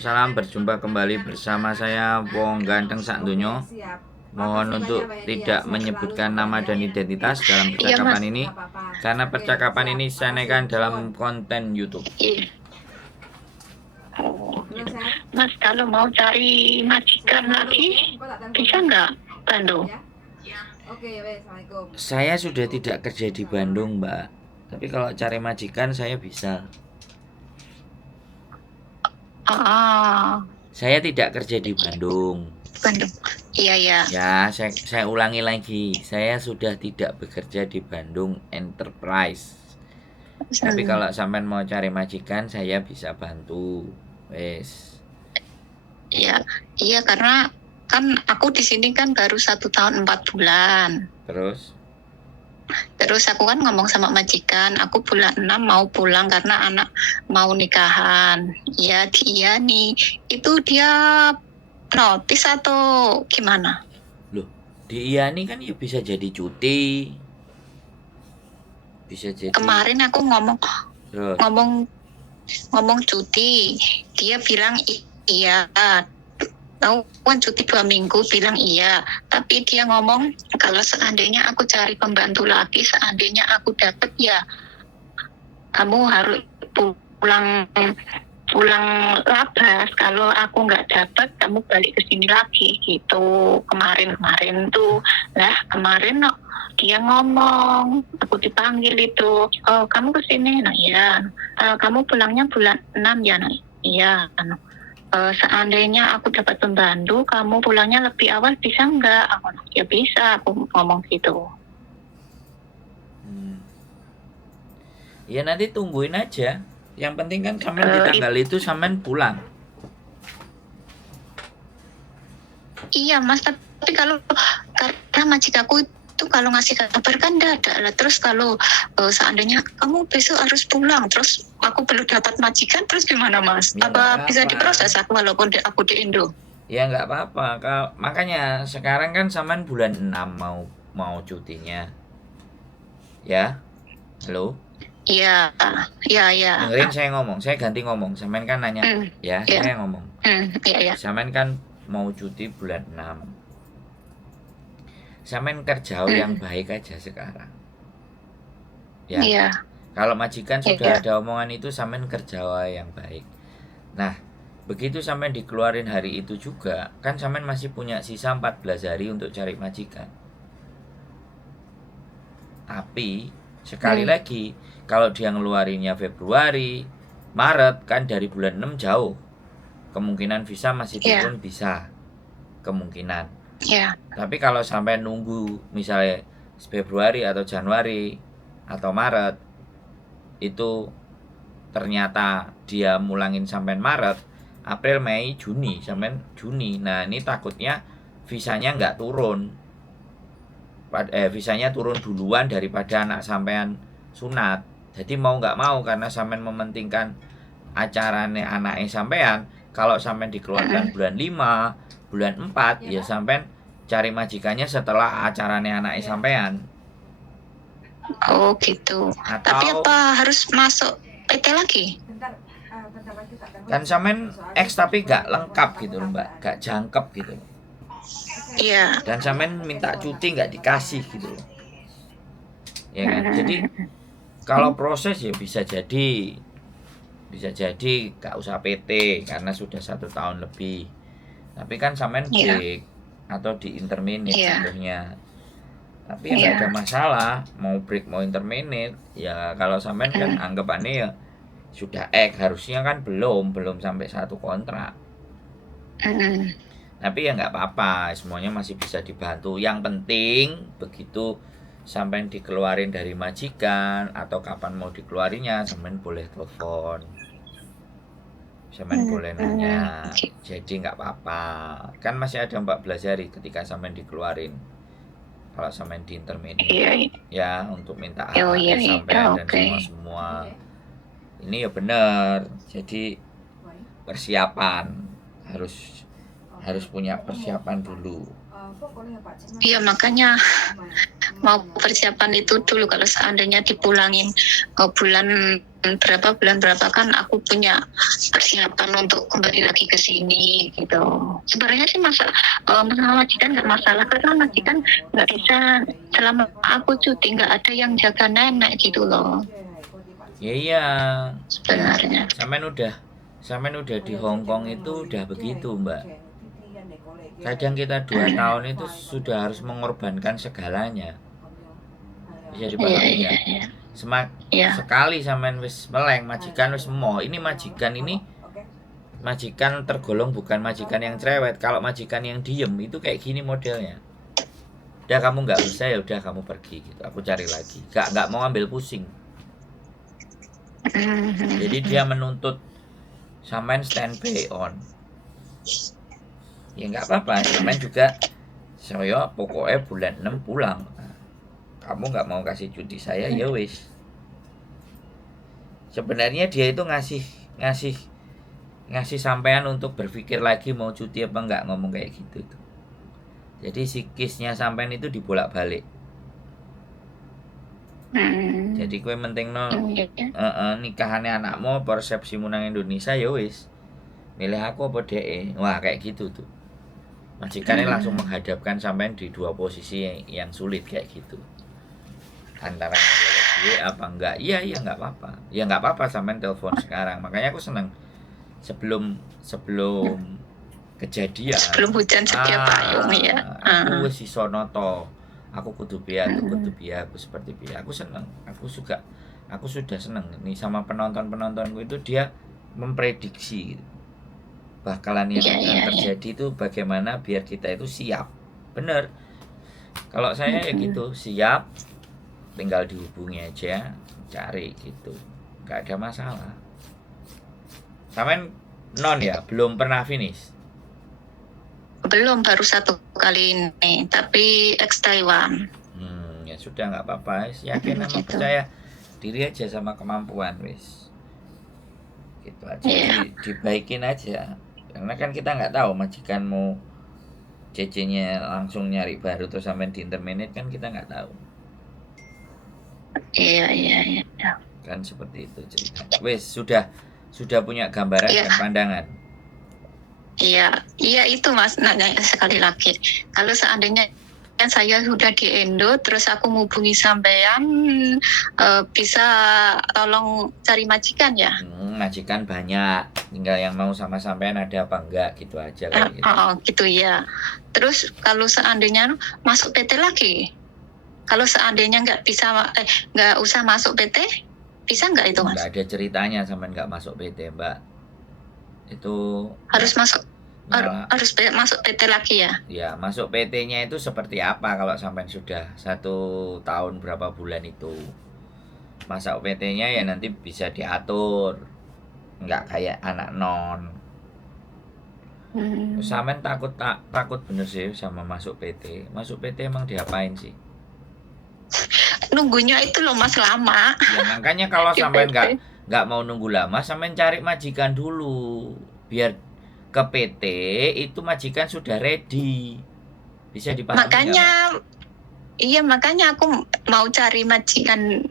Salam, berjumpa kembali bersama saya Wong Ganteng Sakdonyo. Mohon untuk tidak menyebutkan nama dan identitas dalam percakapan ini, karena percakapan ini saya naikkan dalam konten YouTube. Mas, kalau mau cari majikan lagi, bisa nggak Bandung? Saya sudah tidak kerja di Bandung, Mbak. Tapi kalau cari majikan saya bisa. Saya tidak kerja di Bandung. Bandung. Iya, ya. Ya, saya ulangi lagi. Saya sudah tidak bekerja di Bandung Enterprise. Tapi kalau sampean mau cari majikan, saya bisa bantu. Wes. Iya, karena kan aku di sini kan baru 1 tahun 4 bulan. Terus aku kan ngomong sama majikan, aku bulan 6 mau pulang karena anak mau nikahan. Ya, dia nih, itu dia notis atau gimana? Loh, di Iyani kan ya bisa jadi cuti. Bisa jadi. Kemarin aku Terus. ngomong cuti, dia bilang iya. Tahu kan cuti 2 minggu, bilang iya. Tapi dia ngomong kalau seandainya aku cari pembantu lagi, seandainya aku dapet ya kamu harus pulang labas. Kalau aku nggak dapet, kamu balik ke sini lagi gitu. Kemarin tuh lah, kemarin dia ngomong, aku dipanggil itu, oh kamu ke sini, nah iya, kamu pulangnya bulan 6 ya, nah iya. Seandainya aku dapat pembantu, kamu pulangnya lebih awal bisa nggak? Ya bisa, aku ngomong gitu. Ya nanti tungguin aja. Yang penting kan sampean di tanggal itu sampean pulang. Iya mas, tapi karena majikaku itu kalau ngasih kabar kan dadak lah. Terus kalau seandainya kamu besok harus pulang, terus aku belum dapat majikan, terus gimana mas? Ya, apa bisa diproses aku walaupun aku di Indo? Ya nggak apa-apa. Makanya sekarang kan sampean bulan 6 mau cutinya. Ya. Halo. Iya. Dengerin saya ngomong, saya ganti ngomong. Sampean kan nanya, ya, saya ngomong. Iya. Sampean kan mau cuti bulan 6. Sampean kerja yang baik aja sekarang. Ya. Iya. Kalau majikan sudah ada omongan itu, sampean kerja yang baik. Nah, begitu sampean dikeluarin hari itu juga, kan sampean masih punya sisa 14 hari untuk cari majikan. Tapi sekali lagi, kalau dia ngeluarinnya Februari, Maret, kan dari bulan 6 jauh. Kemungkinan visa masih turun bisa. Kemungkinan. Tapi kalau sampai nunggu misalnya Februari atau Januari atau Maret, itu ternyata dia mulangin sampai Maret, April, Mei, Juni, sampai Juni. Nah, ini takutnya visanya nggak turun. Visanya turun duluan daripada anak sampean sunat. Jadi mau nggak mau, karena sampean mementingkan acarane anaknya sampean, kalau sampean dikeluarkan bulan 5, bulan 4, ya sampean cari majikannya setelah acarane anaknya sampean. Oh gitu. Tapi apa harus masuk PT lagi? Kan sampean X tapi gak lengkap gitu loh Mbak, gak jangkep gitu loh. Iya. Dan sampean minta cuti gak dikasih gitu loh. Ya kan? Jadi kalau proses ya bisa jadi gak usah PT karena sudah 1 tahun lebih. Tapi kan sampean break atau di interminate contohnya. Tapi ya gak ada masalah, mau break mau interminate, ya kalau sampean kan anggapannya ya sudah harusnya kan belum sampai 1 kontrak. Tapi ya nggak apa-apa, semuanya masih bisa dibantu. Yang penting begitu sampai dikeluarin dari majikan atau kapan mau dikeluarinya, sampean boleh telepon, sampean boleh nanya. Jadi nggak apa-apa, kan masih ada 14 hari ketika sampean dikeluarin. Kalau sampean di intermediate, ya untuk minta sampean dan semua. Ini ya benar. Jadi persiapan harus punya persiapan dulu. Iya, makanya mau persiapan itu dulu. Kalau seandainya dipulangin bulan berapa kan aku punya persiapan untuk kembali lagi ke sini gitu. Sebenarnya sih masalah majikan nggak masalah, karena majikan nggak bisa, selama aku cuti nggak ada yang jaga nenek gitu loh Iya, sebenarnya. Sampean udah di Hong Kong itu udah begitu, Mbak. Kadang kita 2 tahun itu sudah harus mengorbankan segalanya. Bisa dipahami ya? Sekali sampean wis meleng, majikan wis ini majikan tergolong bukan majikan yang cerewet. Kalau majikan yang diem itu kayak gini modelnya. Udah kamu nggak bisa, ya udah kamu pergi gitu. Aku cari lagi. Nggak mau ambil pusing. Jadi dia menuntut sampean standby on. Ya nggak apa-apa, sampean juga saya pokoknya bulan 6 pulang. Kamu nggak mau kasih cuti saya, ya wis. Sebenarnya dia itu ngasih sampean untuk berpikir lagi mau cuti apa enggak, ngomong kayak gitu tuh. Jadi psikisnya sampean itu dibolak-balik. Jadi kue penting nikahannya anakmu, persepsimu nang Indonesia, ya wis. Milih aku apa DE. Wah, kayak gitu tuh. Majikannya langsung menghadapkan sampean di dua posisi yang sulit kayak gitu. Antara dia apa enggak? Iya enggak apa-apa. Ya enggak apa-apa sampean telepon sekarang. Makanya aku seneng sebelum kejadian. Sebelum hujan setiap payung ya. Aku wis iso noto. Aku kudu aku seperti biasa. Aku seneng. Aku sudah seneng nih sama penontonku itu, dia memprediksi gitu. Bakalan yang akan terjadi itu bagaimana biar kita itu siap. Bener. Kalau saya ya gitu, siap, tinggal dihubungi aja, cari gitu, nggak ada masalah. Sampean non ya, belum pernah finish? Belum, baru 1 kali ini, tapi ex Taiwan. Ya sudah, nggak apa-apa, yakin sama percaya diri aja sama kemampuan wis. Gitu aja, dibaikin aja. Karena kan kita nggak tahu majikanmu CC-nya langsung nyari baru terus sampai di interminate, kan kita nggak tahu. Iya. Kan seperti itu cerita. Wes sudah punya gambaran dan pandangan. Iya itu Mas, nanya sekali lagi. Kalau seandainya kan saya sudah di Indo, terus aku menghubungi sampean, bisa tolong cari majikan ya? Majikan banyak, tinggal yang mau sama sampean ada apa enggak, gitu aja kayak gitu. Gitu ya. Terus kalau seandainya masuk PT lagi, kalau seandainya nggak usah masuk PT, bisa nggak itu Mas? Nggak ada ceritanya sampean nggak masuk PT, Mbak. Itu harus masuk PT lagi ya? Ya, masuk PT-nya itu seperti apa kalau sampean sudah 1 tahun berapa bulan itu. Masuk PT-nya ya nanti bisa diatur. Nggak kayak anak non. Sampean takut bener sih sama masuk PT. Masuk PT emang diapain sih? Nunggunya itu loh Mas, lama. Ya makanya kalau sampean nggak mau nunggu lama, sampean cari majikan dulu. Biar ke PT itu majikan sudah ready, bisa dipahami. Makanya aku mau cari majikan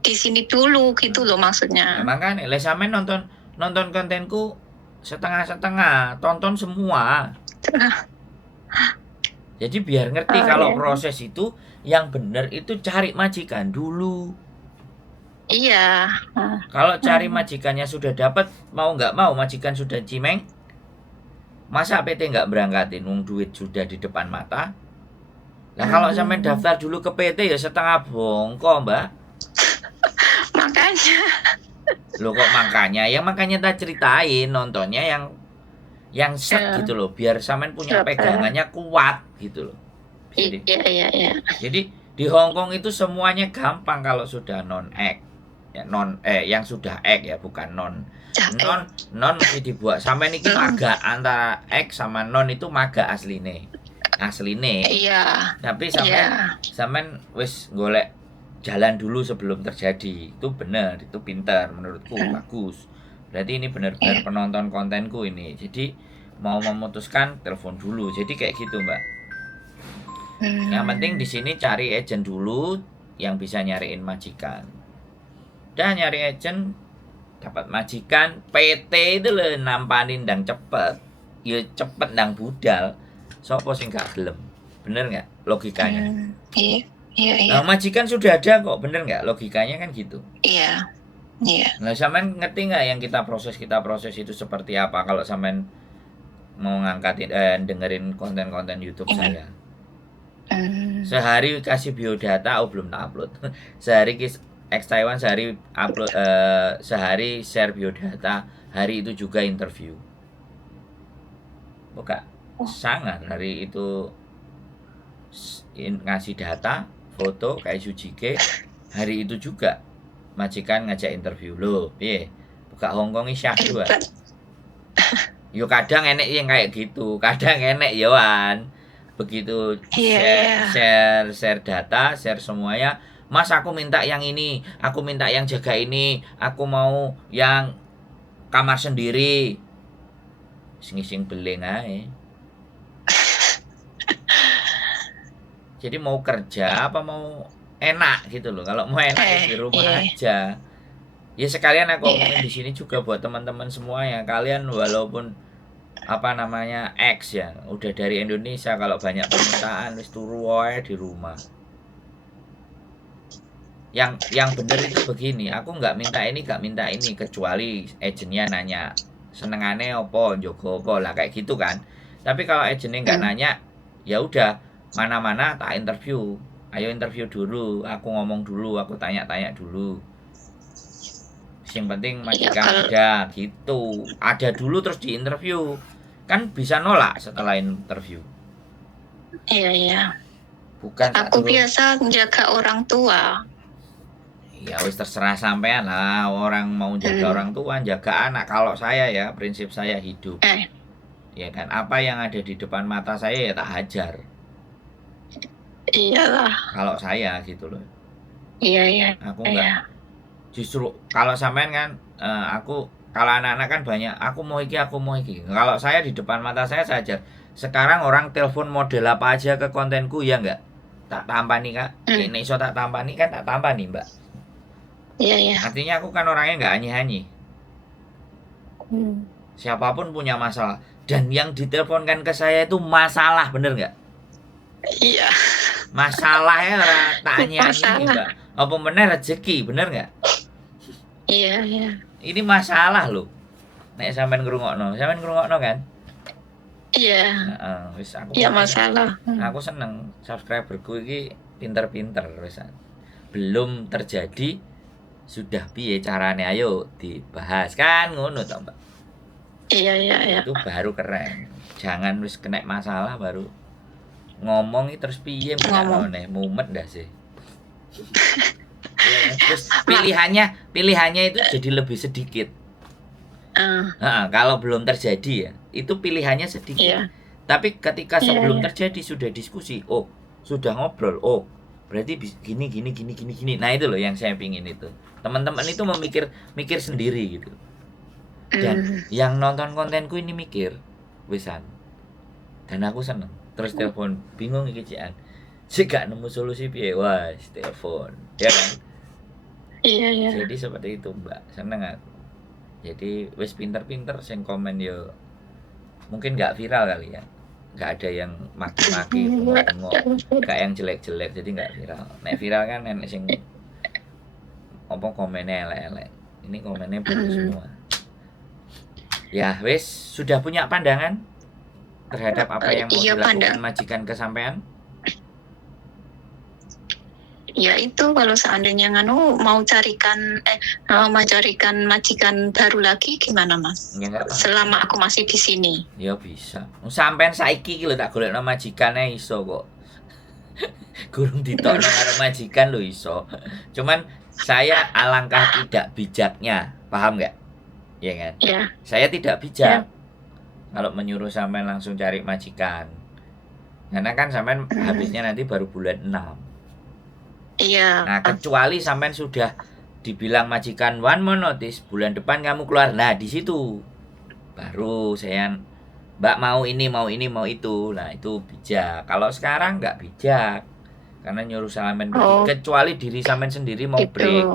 di sini dulu gitu loh maksudnya. Makanya sampean nonton kontenku setengah-setengah, tonton semua. Jadi biar ngerti kalau proses itu yang benar itu cari majikan dulu. Iya. Kalau cari majikannya sudah dapat, mau nggak mau majikan sudah cimeng, masa PT nggak berangkatin? Duit sudah di depan mata. Nah kalau sampai daftar dulu ke PT ya setengah bongko, Mbak. Makanya. Loh kok makanya? Ya makanya tak ceritain, nontonnya yang set gitu loh, biar sampean punya pegangannya kuat gitu loh. Iya. Jadi di Hong Kong itu semuanya gampang kalau sudah non-ek. Ya yang sudah ek ya, bukan non mesti dibuat. Sampai niki maga antara ek sama non itu maga asline. Iya. Tapi sampean wis golek jalan dulu sebelum terjadi. Itu benar, itu pintar menurutku, bagus. Berarti ini benar-benar penonton kontenku ini. Jadi mau memutuskan telepon dulu. Jadi kayak gitu, Mbak. Yang penting di sini cari agent dulu yang bisa nyariin majikan. Dan nyari agent dapat majikan PT itu loh nampanin ndang cepet. Ya cepet ndang budal. Sopo sing gak gelem? Bener nggak logikanya? Iya. Nah, majikan sudah ada kok, bener nggak logikanya kan gitu. Iya. Nah, sampean ngerti nggak yang kita proses itu seperti apa kalau sampean mau ngangkatin dengerin konten-konten YouTube saya. Sehari kasih biodata, belum tak upload. Sehari ex Taiwan sehari upload, sehari share biodata, hari itu juga interview. Bukan sangat hari itu ngasih data, foto kayak Sujike, hari itu juga majikan ngajak interview loh, buka Hongkong syahdu. Yo kadang enek yang kayak gitu, kadang enek yoan. Begitu share data, share semuanya. Mas aku minta yang ini, aku minta yang jaga ini, aku mau yang kamar sendiri. Sing beling ae. Jadi mau kerja apa mau enak gitu loh. Kalau mau enak ya di rumah aja. Ya sekalian aku ngomongin di sini juga buat teman-teman semua ya. Kalian walaupun apa namanya X ya, udah dari Indonesia, kalau banyak permintaan wis turu wae di rumah. Yang bener itu begini, aku nggak minta ini kecuali agentnya nanya senengane opo, njogo opo lah kayak gitu kan. Tapi kalau agentnya nggak nanya, ya udah mana-mana tak interview. Ayo interview dulu, aku ngomong dulu, aku tanya-tanya dulu. Yang penting majikan ada gitu. Ada dulu terus di interview. Kan bisa nolak setelah interview. Iya. Bukan aku biasa menjaga orang tua. Ya wis terserah sampean lah, orang mau jaga orang tua, jaga anak. Kalau saya ya, prinsip saya hidup. Ya kan, apa yang ada di depan mata saya ya tak hajar. Iyalah. Kalau saya gitu loh. Iya. Aku enggak. Justru kalau sampean kan aku kalau anak-anak kan banyak, aku mau iki. Kalau saya di depan mata saya hajar. Sekarang orang telepon model apa aja ke kontenku ya enggak? Tak tampani Kak. Ini iso tak tampani kan tak tampani, Mbak. Iya. Artinya aku kan orangnya enggak anyi-anyi. Siapapun punya masalah. Dan yang diteleponkan ke saya itu masalah, bener nggak? Iya. Masalahnya tak anyi-anyi, Mbak. Apa bener rezeki, bener nggak? Iya. Ini masalah loh. Nek sampean ngrungokno kan? Iya. Wis aku. Iya masalah. Aku seneng subscriberku iki pinter-pinter wisan. Belum terjadi sudah piye carane, ayo dibahas kan ngono toh, Mbak. Iya. Itu baru keren. Jangan wis kena masalah baru ngomong terus piye meneh mumet dah sih. Terus pilihannya itu jadi lebih sedikit. Kalau belum terjadi ya, itu pilihannya sedikit. Iya. Tapi ketika sebelum terjadi sudah diskusi, sudah ngobrol, berarti gini. Nah itu loh yang saya pingin itu. Teman-teman itu mikir sendiri gitu. Dan yang nonton kontenku ini mikir, wisan. Dan aku seneng. Terus telepon, bingung iki cian. Sik gak nemu solusi piye, wah, telepon. Ya kan? Iya. Jadi seperti itu, Mbak. Seneng aku. Jadi wis pinter-pinter sing komen yo. Mungkin gak viral kali ya. Gak ada yang maki-maki, bengok. Gak yang jelek-jelek, jadi gak viral. Nek viral kan enek sing apa komennya elek-elek. Ini komennya bagus semua. Ya, wis sudah punya pandangan terhadap apa yang mau dilakukan majikan ke sampean? Ya itu kalau seandainya mau carikan majikan baru lagi gimana Mas? Ya, selama aku masih di sini. Ya bisa. Sampean saiki iki lho tak golekno majikane iso kok. Gurung ditokno karo majikan lho iso. Cuman saya alangkah tidak bijaknya, paham nggak? Ya kan? Ya. Saya tidak bijak kalau menyuruh sampean langsung cari majikan. Karena kan sampean habisnya nanti baru bulan 6. Iya. Nah, kecuali sampean sudah dibilang majikan one month notice, bulan depan kamu keluar. Nah, di situ baru saya Mbak mau ini, mau ini, mau itu. Nah, itu bijak. Kalau sekarang nggak bijak. Karena nyuruh sampean pergi. Kecuali diri sampean sendiri mau gitu. break.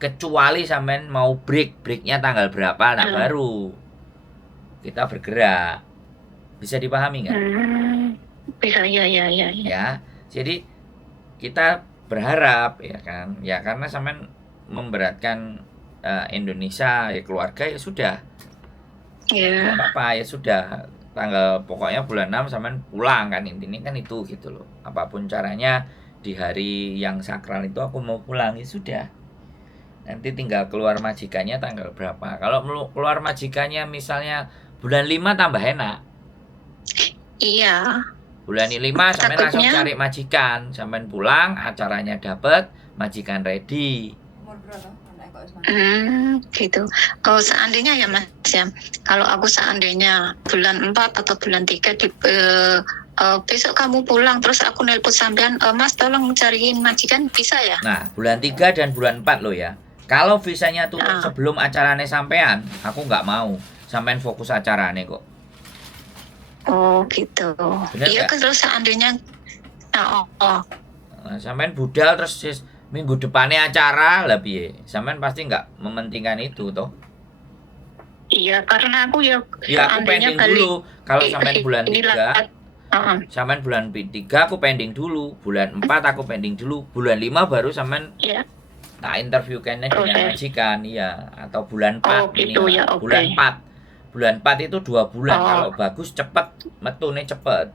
Kecuali sampean mau break. Breaknya tanggal berapa, nah baru kita bergerak. Bisa dipahami nggak? Bisa, ya. Ya, jadi kita berharap ya kan, ya karena sampean memberatkan Indonesia, ya keluarga ya sudah. Iya. Nggak apa-apa ya sudah, tanggal pokoknya bulan 6 sampean pulang kan, intinya kan itu gitu loh. Apapun caranya di hari yang sakral itu aku mau pulang ya sudah. Nanti tinggal keluar majikannya tanggal berapa. Kalau keluar majikannya misalnya bulan 5 tambah enak. Iya. Bulan 5 sampean langsung cari majikan, sampean pulang, acaranya dapet, majikan ready. Gitu. Kalau seandainya ya Mas ya, kalau aku seandainya bulan 4 atau bulan 3 besok kamu pulang, terus aku nelpon sampean, Mas tolong cariin majikan, bisa ya? Nah, bulan 3 dan bulan 4 loh ya. Kalau visanya turun sebelum acarane sampean, aku nggak mau. Sampean fokus acarane kok. Oh gitu. Iya, terus seandainya Nah, sampean budal terus minggu depannya acara lah piye. Sampean pasti nggak mementingkan itu toh. Iya, karena aku ya aku pending dulu. Kalau sampean bulan 3 sampean bulan 3 aku pending dulu. Bulan 4 aku pending dulu. Bulan 5 baru sampean tak interview kayaknya dengan majikan, iya. Atau bulan 4 gitu, ya, bulan 4. Bulan 4 itu 2 bulan. Kalau bagus cepet, metune cepet.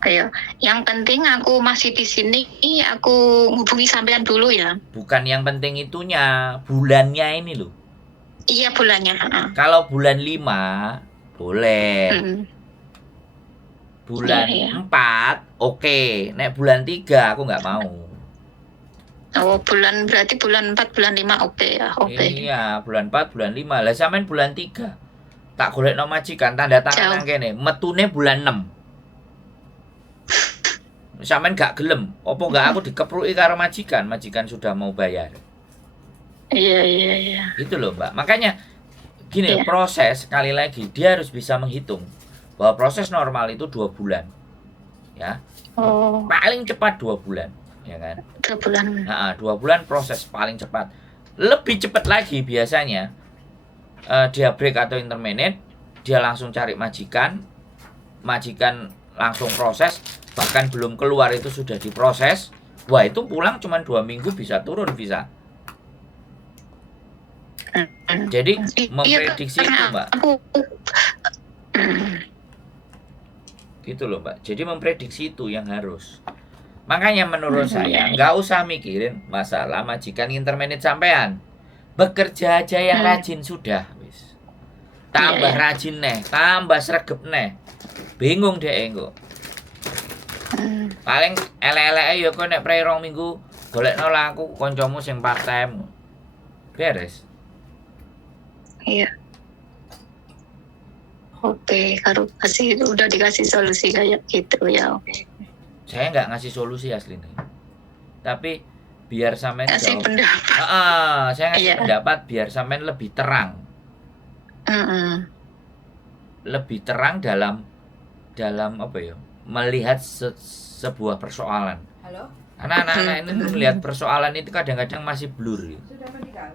Ayo, yang penting aku masih di sini, aku hubungi sampean dulu ya. Bukan yang penting itunya, bulannya ini loh. Iya, bulannya. Kalau bulan 5 boleh. Bulan 4 oke. Nek bulan 3 aku nggak mau. Oh, berarti bulan 4, bulan 5 oke ya. Oke. Iya, bulan 4, bulan 5. Lah sampean bulan 3. Tak golekno majikan tanda tangan nang kene, metune bulan 6. Sampean gak gelem, opo gak aku dikepruki karo majikan sudah mau bayar. Iya. Itu loh, Mbak. Makanya gini, proses sekali lagi dia harus bisa menghitung bahwa proses normal itu 2 bulan. Ya. Paling cepat 2 bulan, ya kan? 2 bulan. 2 bulan proses paling cepat. Lebih cepat lagi biasanya dia break atau interminate, dia langsung cari majikan langsung proses, bahkan belum keluar itu sudah diproses. Wah, itu pulang cuma 2 minggu bisa turun visa. Jadi memprediksi itu, Mbak. Gitu loh, Mbak. Jadi memprediksi itu yang harus. Makanya menurut saya nggak usah mikirin masalah majikan interminate sampean. Bekerja aja yang rajin sudah, wis. Tambah rajin neh, tambah sregep neh. Bingung deh engko. Paling elek-eleke ya kok nek prei 2 minggu golekno lah aku kancamu sing part time. Beres. Iya. Oke, kalau udah dikasih solusi kayak gitu ya. Oke. Saya nggak ngasih solusi aslinya. Tapi biar sampean ngasih pendapat. Saya ngasih pendapat biar sampean lebih terang. Lebih terang dalam apa ya? Melihat sebuah persoalan. Halo? Karena anak-anak ini melihat persoalan itu kadang-kadang masih blur. Sudah meninggal.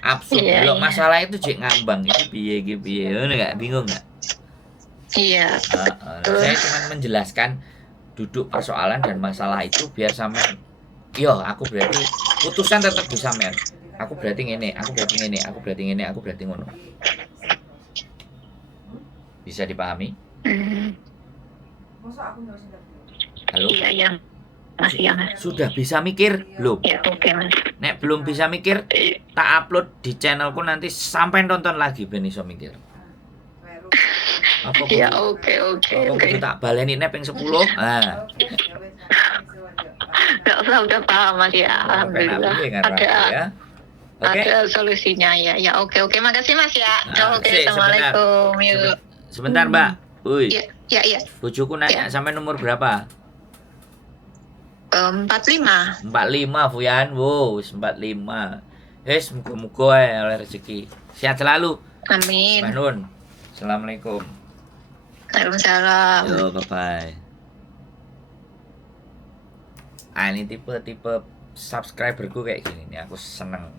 Absurd. Kalau masalah itu jek ngambang itu piye ngono enggak? Bingung enggak? Iya. Saya cuma menjelaskan duduk persoalan dan masalah itu biar sampean aku berarti putusan tetap di sampean. Aku berarti ngene, aku berarti ngene, aku berarti ngene, aku berarti ngono. Bisa dipahami? Halo? Iya. Masih ya, Mas. Sudah bisa mikir? Belum? Ya, oke, Mas. Nek belum bisa mikir, tak upload di channelku nanti sampai nonton lagi ben iso mikir. Apa ya, oke. Aku tak baleni nek ping 10. Enggak usah, udah paham Mas ya. Alhamdulillah. Ada solusinya ya. Ya, oke. Makasih Mas ya. Oke, assalamualaikum. Sebentar, Mbak. Iya. Bojoku nanya sampai nomor berapa? 45. 45 Fuyan. Wow, 45. Muga-muga oleh rezeki. Sehat selalu. Amin. Mbak Nun. Assalamualaikum. Waalaikumsalam. Yo, bye-bye. Ini tipe subscriberku kayak gini nih, aku seneng.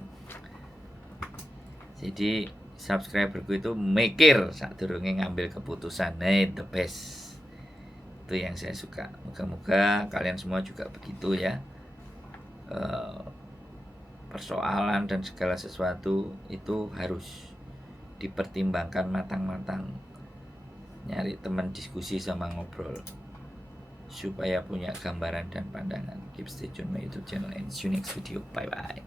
Jadi subscriberku itu mikir saat durungnya ngambil keputusan. The best. Itu yang saya suka. Moga-moga kalian semua juga begitu ya. Persoalan dan segala sesuatu itu harus dipertimbangkan matang-matang. Nyari teman diskusi sama ngobrol supaya punya gambaran dan pandangan. Keep stay tune my YouTube channel and see you next video. Bye bye.